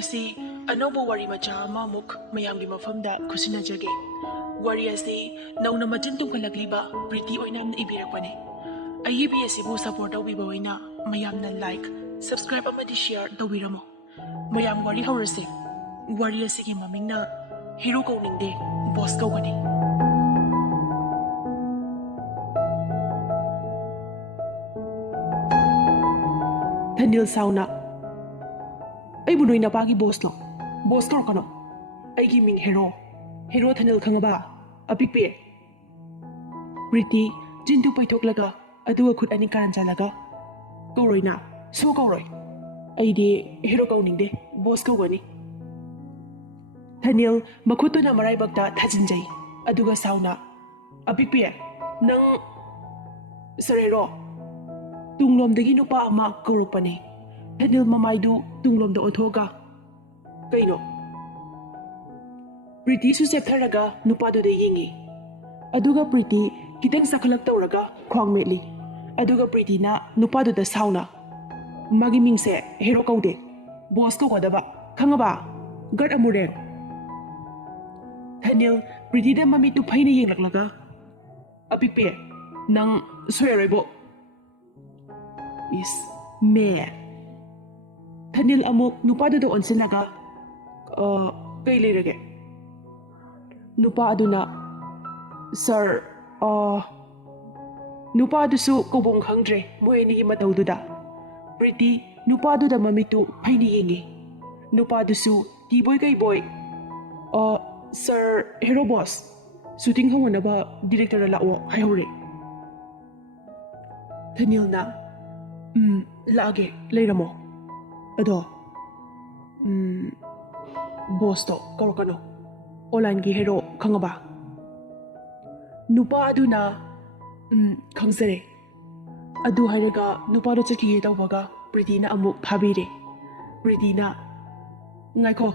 ngasi anouba wari macha amamuk mayamgi mafamda khusinajage. Wari asi nauna machin tungkalagliba Priti Oinam na ibirakpane. Ayibi asibu support tawbiba oina mayamna like, subscribe amadi share tawbiramo. Mayam wari haurase. Wari asigi mamingna hero Kouningde boss kawgani. Daniel Sauna. Ay bunoy na pagi boss no. Boss karo kano. Ay giming hero. Hero Daniel kangaba. Apikpe. Priti jintu paithoklaga aduga khut ani karan chalaga. Kawroi na. So kawroi. Ay di hero Kouningde boss kawgani. Daniel makhuto na maray bagta thajinjay. Aduga Sauna. Apikpe. Nang sarero. Tunglomdagi nupa ama kawrukpani. Daniel mamaydu tunglomda othoga. Kaino? Priti su septharaga nupadu de yingi. Aduga Priti kitang sakhalak tawraga khwang metli. Aduga Priti na nupadu da Sauna. Magi mingse hero kaude. Boss ko wadaba. Khangaba. Gad amureng. Daniel Priti da mami tu phaina yenglaklaga. Apikpe nang soyaraibo. Is me. Daniel amok nupado do onsilaga kay lirage. Nupado na sir nupado su kubong khangdre moy ni matawduda. Priti nupado da mamitu phaini yengi. Nupado su tiboy kay boy sir hero boss shooting hawana ba director lao hayhore. Daniel na laage leiramo. Ado boss to karo online gi hero khangaba. Nupa adu na khangsare. Adu hairaga nupa do chaki tawbaga Priti na amuk thabire. Priti na ngaiko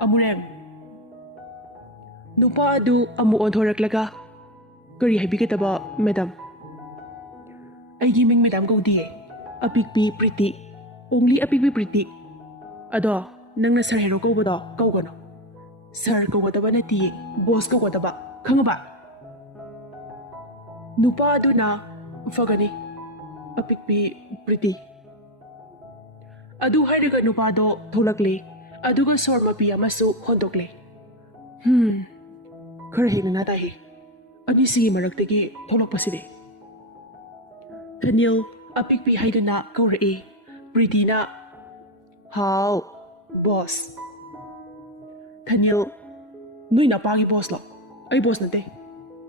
amurem. Nupa adu amu onthoraklaga kari habigataba madam. Aigi ming madam ko diye. Apikpi Priti. Only apikpi Priti. Ado, nang na sir hero ko ba kawgano. Sir ko wadaba na ti, boss ko wadaba. Khangaba. Nupa adu na fagani. Apikpi Priti. Adu hairaga nupa do tholakle. Aduga sor mapi amasu hondokle. Khara hena na tahi. Ani sigi maraktagi tholakpaside. Daniel apikpi haidana kawrai. Priti na how boss. Daniel nui na pagi boss lo. Ay boss nate.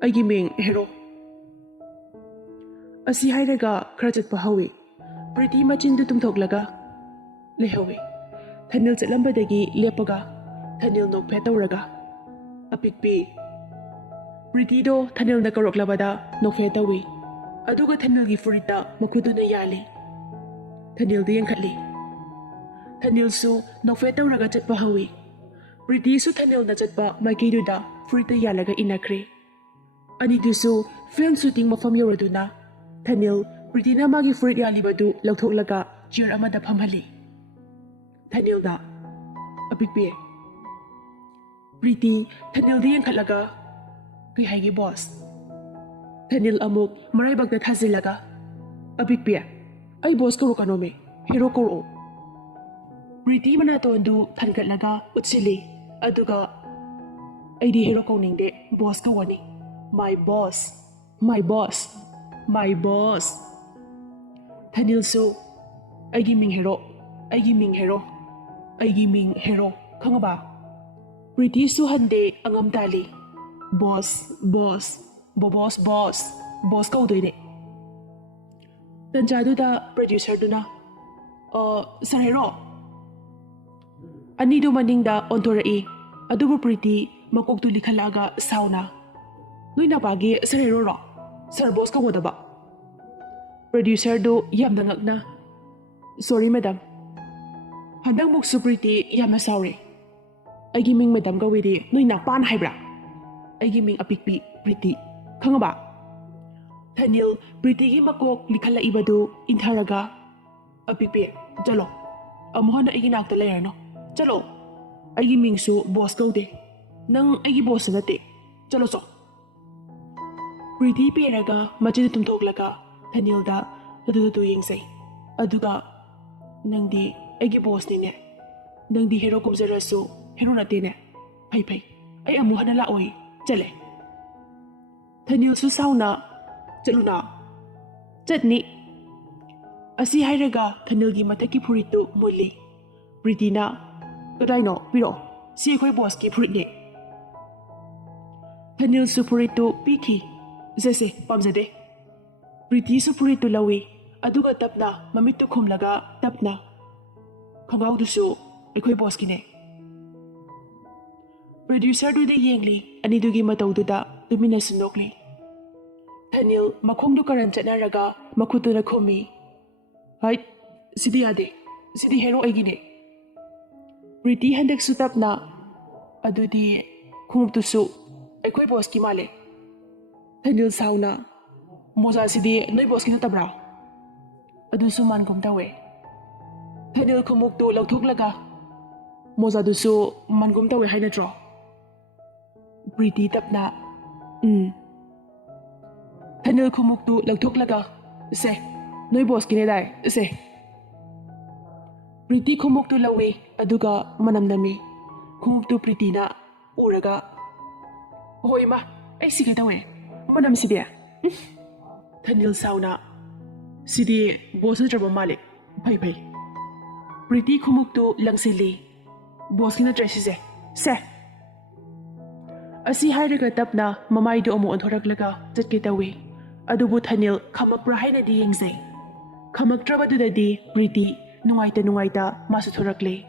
Ay giming hero. Asi hairaga khara chatpa hawi. Priti machindu tumthoklaga lehawi. Daniel chatlambadagi lepaga. Daniel nokphe tawraga. Apikpi. Priti do Daniel na karoklabada nokphe tawi. Aduga Daniel gi furita makhudu na yali. Daniel di yangkhatli. Daniel su nokfe tawraga chatpa hawi. Priti su Daniel na chatpa maikiduda furita yalaga inakre. Ani dusu film shooting mafam yoraduna. Daniel Priti na magi furit yalibadu lauthoklaga chair amada phamhali. Daniel da apikpe. Priti Daniel di yangkhatlaga kay haigi boss. Daniel amuk maray bagda thazilaga. Apikpe. Ay boss karo kanome, hero karo. Priti manatondu thankatlaga utsili. Aduga ay di hero Kouningde boss kawani. My boss, my boss, my boss. Daniel su ay giming hero, ay giming hero, ay giming hero. Khangaba. Priti su hande angam tali. Boss, boss, boss, boss, boss kawdoine. Tanjadu da producer duna. Sir hero. Ani do maning da ontorai. Adubu Priti makoktu likhalaga Sauna. Nui na pagi sir hero ro. Sir boss ka wadaba. Producer do yamda ngakna. Sorry madam. Handang muksu Priti yamna sorry. Ay giming madam ka widi nui na pan haibra. Ay giming apikpi Priti. Khangaba. Daniel Priti gi makok likhala ibadu intharaga apikpe jalo amuhana iginakta layerno Chalo. Aigi mingsu boss kaude. Nang aigi boss nate. Chalo so. Priti peraga machin tumthoklaga Dhanil da adu yengsai. Aduga nangdi aigi boss nine. Nangdi hero kumzarasu hero nate ne. Pai. Ay amu hana la oi. Chale. Dhanil su sauna. Chaluna. Chatni. Asi hairaga Dhanil gi mathaki phuritu muli. Priti na Kadaino piro. Si akhoi boss ki phurit ne. Dhanil su phuritu piki. Zese pamjade. Priti su phuritu lawi. Aduga tapna mamitu khumlaga tapna. Khongau dusu akhoi boss ki ne. Producer du de yengli ani dugi matau du da tumina sunokli. Dhanil makhong du karan chatnaraga makhutu na khomi. Hai sidi ade. Sidi hero aigi ne. Priti handak su tapna adudi khumup tu su akhoi boss ki male. Dhanil sauna moza sidi noi boss ki natabra. Adu su man kum tawe. Dhanil khumuk tu lauthoklaga moza du su man kum tawe haina tro. Priti tapna Dhanil khumuk tu lauthoklaga se noi boss ki ne dai se. Priti khumuk tu lawe aduga manam nami khumuk tu Priti na uraga hoi ma ai sige tawe manam sidi Dhanil sauna sidi boss traba male pai Priti khumuk tu langsili boss ki na dress se asi hairaga tapna mamai du amu onthoraklaga chatke tawe adubu Dhanil khamakpra haina di yengsai khamaktraba du di Priti Nungaita masu thorakle.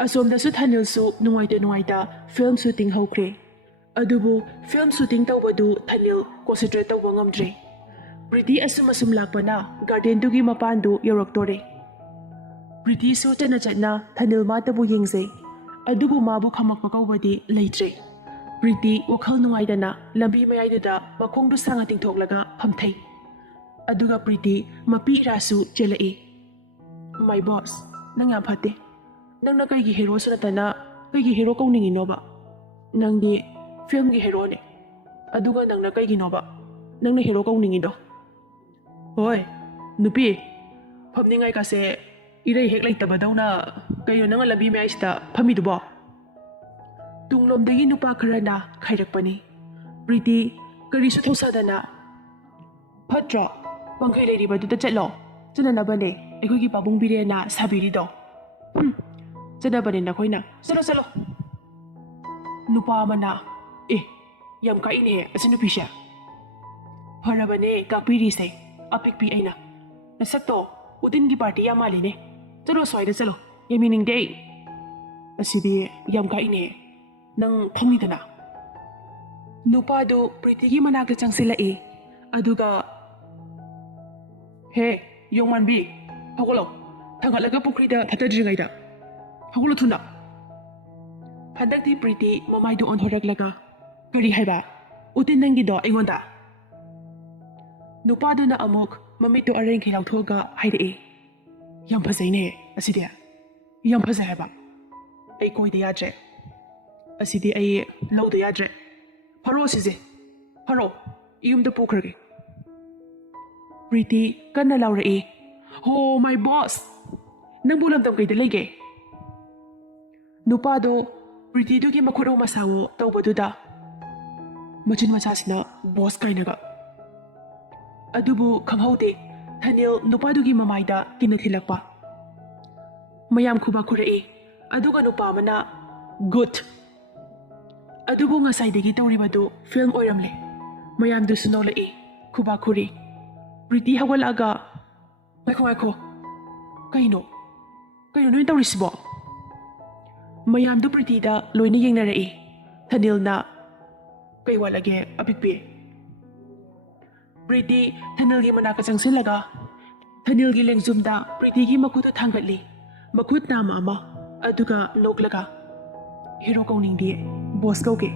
Asom da su Dhanil su nungaita film shooting hokre. Adubu film shooting tawbadu Dhanil concentrate tawba ngamdre. Priti asum lakpana garden dugi mapandu yoroktore. Priti su chana Dhanil matabu yengsai. Adubu mabu khamakpa kawbadi leitre. Priti wakhal nungaitana lambi mayaiduda makhongdu sanga tingthoklaga phamthai. Aduga Priti mapi rasu chelai. My boss, nang yam phate. Nang na kai gi hero sunatana, kai gi hero kauningi no ba. Nang di film gi hero ne. Aduga nang na kai gi no ba. Nang na hero kauningi do. Hoy, nupi. Phamningai ka se irei hek lai tabadawna kayo nang labi mai sta phami du ba. Tunglom degi nupa kharana khairakpani. Priti kari su thosadana. Phatra, pangkhai leiri ba du ta chatlo. Chana na bane. Akhoi gi pabung bire na sabiri do. Chana bane na khoina. Salo. Nupa mana. Yam ka ine asinu pisha. Phara bane kakpiri se. Apik pi aina. Nasakto udin gi party ya mali ne. Chalo soida chalo. Yamining day. Asidi yam ka ine. Nang phangi dana. Nupa do Priti gi manakta changsila aduga he yongman bi Hagolo, Tangalaga Pukrida Tatadringaida. Hagolo Tuna. Handakti Priti, Mamaido on Horaklaga. Gari Haiba, Utinangido, Ingonda. Nupado na amok, Mamito Arenki Lautoga, Haide. Yampazane, Asidia. Yampazahaba. A koi de yadre. Asidi a low de yadre. Paro size. Paro, the Pukragi. Priti, Kana Laura Oh, my boss! Nang bulam tam kay dalege. Nupado, Priti dugi makuro masawo tawbaduda. Machin masasina boss kay naga. Adubu kanghaute, Dhanil nupado gi mamaida kinathilakpa. Mayam kuba kurai, aduga nupama na good. Adubu nga saidagi tawribadu film oiramle. Mayam du sunole kuba kuri. Priti hawalaga. Ako. Kaino nung tawrisibo. Mayam du Priti da loy na yung narai. Dhanil na kay walage apikpi. Priti Dhanil gi manakasang silaga. Dhanil gi lengzum da Priti gi makutu thanggatli. Makut nama ama aduga noklaga. Hero Kouningde boss kauke.